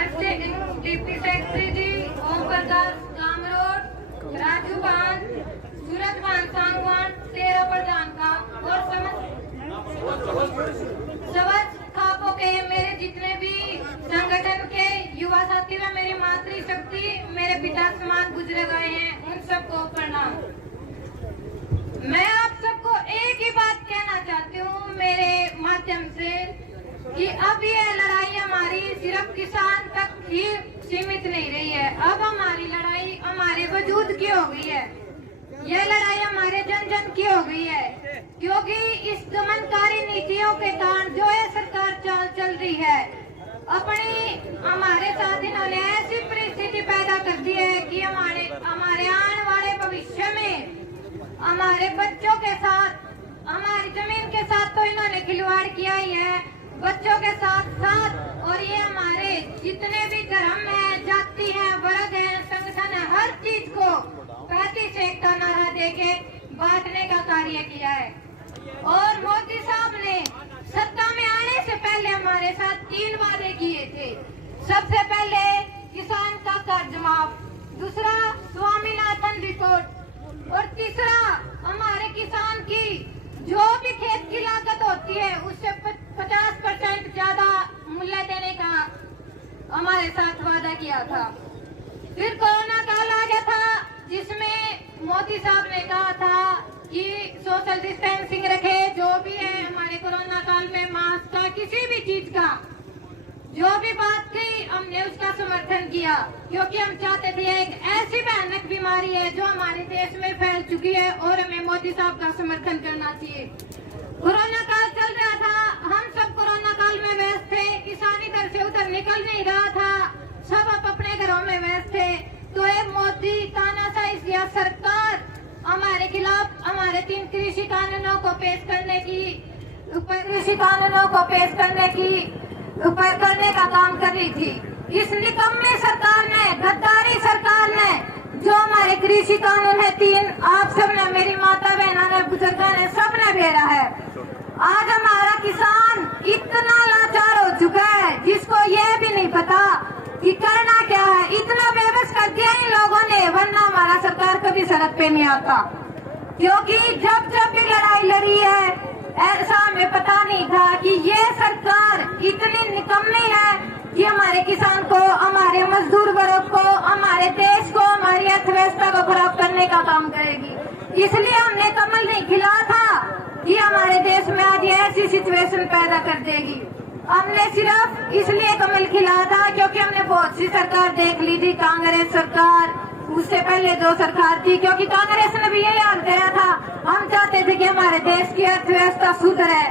Deputy secretary जी ओम प्रकाश कामरोड, राजू बान, सूरज बान सांगवान, 13 प्रधान का और समझ खापों के मेरे जितने भी संगठन के युवा साथी व मेरी मातृशक्ति मेरे पिता समान गुजरे गए हैं, उन सबको प्रणाम। मैं आप सबको एक ही बात कहना चाहती हूँ मेरे माध्यम से कि अब ये लड़ाई हमारी सिर्फ किसान तक ही सीमित नहीं रही है, अब हमारी लड़ाई हमारे वजूद की हो गई है। ये लड़ाई हमारे जन जन की हो गई है, क्योंकि इस दमनकारी नीतियों के कारण जो ये सरकार चाल चल रही है, अपनी हमारे साथ इन्होंने ऐसी परिस्थिति पैदा कर दी है कि हमारे आने वाले भविष्य में हमारे बच्चों के साथ, हमारी जमीन के साथ तो इन्होंने खिलवाड़ किया ही है, बच्चों के साथ साथ, और ये हमारे जितने भी धर्म है, जाति है, वर्ग है, संगठन है, हर चीज को 35 एकता नारा देके बांटने का कार्य किया है। और मोदी साहब ने सत्ता में आने से पहले हमारे साथ 3 वादे किए थे। सबसे पहले किसान का कर्ज माफ, दूसरा स्वामीनाथन रिपोर्ट, और तीसरा हमारे किसान की जो भी खेत की लागत होती है उससे 50% ज्यादा मूल्य देने का हमारे साथ वादा किया था। फिर कोरोना काल आ गया था, जिसमें मोदी साहब ने कहा था कि सोशल डिस्टेंसिंग रखे, जो भी है हमारे कोरोना काल में मास्क का, किसी भी चीज का जो भी बात थी हमने उसका समर्थन किया, क्योंकि हम चाहते थे एक ऐसी भयानक बीमारी है जो हमारे देश में फैल चुकी है और हमें मोदी साहब का समर्थन करना चाहिए। कोरोना काल चल रहा था, हम सब कोरोना काल में व्यस्त थे, किसान इधर से उधर निकल नहीं रहा था, सब अपने घरों में व्यस्त थे, तो एक मोदी तानाशाही या सरकार हमारे खिलाफ हमारे 3 कृषि कानूनों को पेश करने का काम कर रही थी। इस निकम्मे सरकार ने, गद्दारी सरकार ने जो हमारे कृषि कानून है 3, आप सबने, मेरी माता बहनों ने, बुजुर्गों ने, सबने भेजा है। आज हमारा किसान इतना लाचार हो चुका है जिसको ये भी नहीं पता कि करना क्या है, इतना बेबस कर दिया इन लोगों ने, वरना हमारा सरकार कभी सड़क पे नहीं आता। क्योंकि जब भी लड़ाई लड़ी है, ऐसा हमें पता नहीं था कि ये सरकार इतनी निकम्मी है कि हमारे किसान को, हमारे मजदूर वर्ग को, हमारे देश को, हमारी अर्थव्यवस्था को खराब करने का काम करेगी। इसलिए हमने कमल नहीं खिला था कि हमारे देश में आज ऐसी सिचुएशन पैदा कर देगी। हमने सिर्फ इसलिए कमल खिला था क्योंकि हमने बहुत सी सरकार देख ली थी, कांग्रेस सरकार, उससे पहले 2 सरकार थी, क्योंकि कांग्रेस ने भी यही हाल किया था। हम चाहते थे कि हमारे देश की अर्थव्यवस्था सुधरे,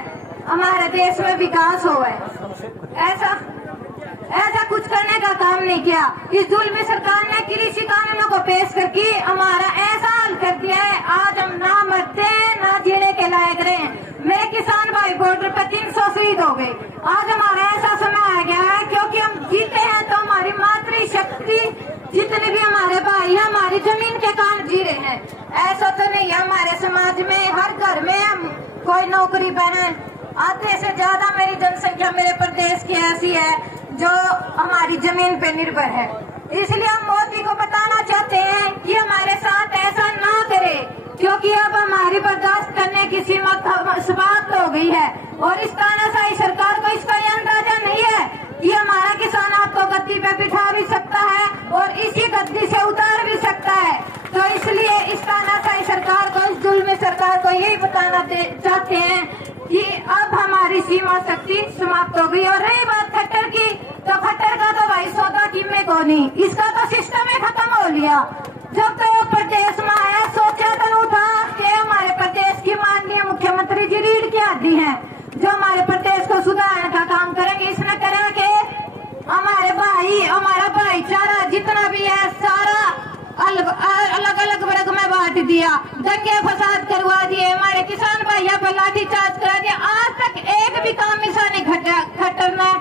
हमारे देश में विकास हो। ऐसा कुछ करने का काम नहीं किया। इस जुल्मी सरकार ने कृषि कानूनों को पेश करके हमारा ऐसा हाल कर दिया है, आज हम ना मरते ना जीने के लायक रहे। मेरे किसान भाई बॉर्डर पर 300 शहीद हो गए। आज हमारा ऐसा समय आ गया है, क्योंकि हम जीते हैं तो हमारी मातृशक्ति, जितने भी हमारे भाई हैं, हमारी जमीन के कारण जी रहे हैं। ऐसा तो नहीं है हमारे समाज में हर घर में हम कोई नौकरी बने। आधे से ज्यादा मेरी जनसंख्या मेरे प्रदेश की ऐसी है जो हमारी जमीन पे निर्भर है। इसलिए हम मोदी को बताना चाहते हैं कि हमारे साथ ऐसा ना करे, क्योंकि अब हमारी बर्दाश्त करने की सीमा समाप्त हो गई है। और इस तानाशाही सरकार को इसका यह अंदाजा नहीं है कि हमारा किसान आपको गद्दी पे बिठा भी सकता है और इसी गद्दी से उतार भी सकता है। तो इसलिए इस तानाशाही सरकार को, इस जुल्मी सरकार को यही बताना चाहते हैं कि अब हमारी सीमा शक्ति समाप्त हो गई। और रही बात खट्टर की, तो खट्टर का तो भाई सौदा कीमे को नहीं, इसका तो सिस्टम ही खत्म हो लिया। जब तो प्रदेश में आया, सोचा तो नहीं था कि हमारे प्रदेश की माननीय मुख्यमंत्री जी रीढ़ की हड्डी हैं, जो हमारे प्रदेश को सुधारने का काम करेंगे। इसने करा के हमारा भाईचारा जितना भी है सारा अलग अलग वर्ग में बांट दिया, दंगे फसाद करवा दिए, हमारे किसान भाइयों पर लाठीचार्ज करा दिया। आज तक एक भी काम ऐसा नहीं खट्टर ने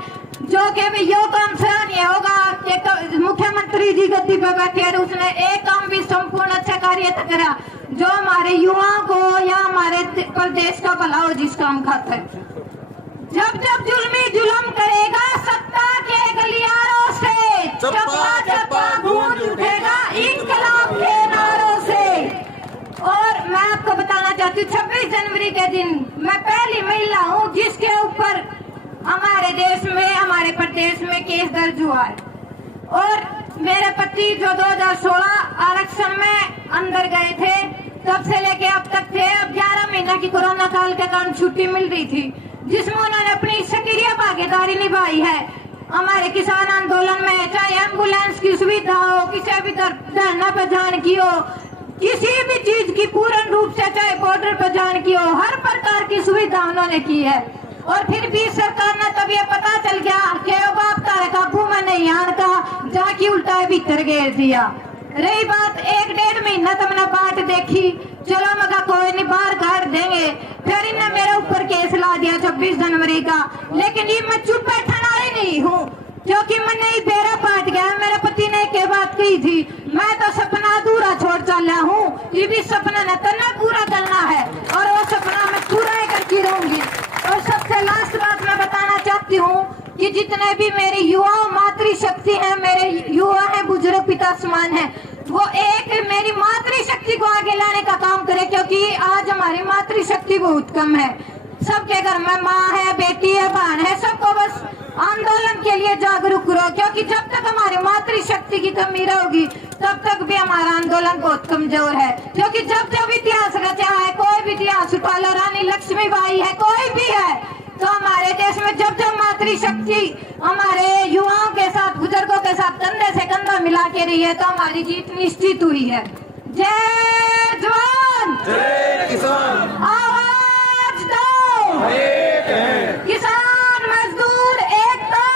जो कि भी यो काम सराहनीय होगा कि मुख्यमंत्री जी गद्दी पर बैठे और उसने एक काम भी संपूर्ण अच्छा कार्य करा जो हमारे युवाओं को या हमारे प्रदेश का भला हो, जिस काम खातिर। जब जुल्मी जुल्म करेगा सत्ता के गलियारों से चप्पा चप्पा गूंज उठेगा इंकलाब के नारों से। और मैं आपको बताना चाहती हूँ 26 जनवरी के दिन मैं पहली महिला हूँ जिसके ऊपर हमारे देश में, हमारे प्रदेश में केस दर्ज हुआ है। और मेरे पति जो 2016 आरक्षण में अंदर गए थे तब से लेके अब तक थे। अब 11 महीना की कोरोना काल के कारण छुट्टी मिल रही थी जिसमें उन्होंने अपनी सक्रिय भागीदारी निभाई है हमारे किसान आंदोलन में। चाहे एम्बुलेंस की सुविधा हो, किसी भी धरना पर जान की हो, किसी भी चीज की पूर्ण रूप से, चाहे बॉर्डर पर जान की हो, हर प्रकार की सुविधा उन्होंने की है। और फिर भी सरकार ने तब ये पता चल गया कि बाप तारे काबू में नहीं आन का, जाके उल्टा भीतर घेर दिया। रही बात 1-1.5 महीना तो मैंने बाट देखी, चलो मगा कोई नहीं बाहर काट देंगे। फिर इन्हें मेरे ऊपर केस ला दिया 26 जनवरी का। लेकिन ये मैं चुप बैठना ही नहीं हूँ क्योंकि मैंने ही बेरा पाट गया। मेरे पति ने एक बात कही थी, मैं तो सपना अधूरा छोड़ चला हूँ, ये भी सपना न करना पूरा करना है और वो सपना मैं पूरा ही करती रहूंगी। और सबसे लास्ट बात मैं बताना चाहती हूँ कि जितने भी मेरे युवा मातृशक्ति है, मेरे युवा है, बुजुर्ग पिता समान है, वो एक मेरी मातृशक्ति को आगे लाने का काम करे क्योंकि आज हमारी मातृशक्ति बहुत कम है। सबके घर में माँ है, बेटी है, बहन है, सबको बस आंदोलन के लिए जागरूक करो क्योंकि जब तक हमारी मातृशक्ति की कमी रहेगी तब तक भी हमारा आंदोलन बहुत कमजोर है। क्योंकि जब जब इतिहास रचा है, कोई भी इतिहास उठा लो, रानी लक्ष्मीबाई है, कोई भी है, तो हमारे देश में जब जब मातृशक्ति हमारे युवाओं के साथ, बुजुर्गों के साथ कंधे से कंधा मिला के रही है तो हमारी जीत निश्चित हुई है। जय जवान, जय किसान, आवाज दो, किसान मजदूर एकता।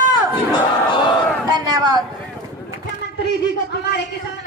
धन्यवाद। मुख्यमंत्री जी को हमारे किसान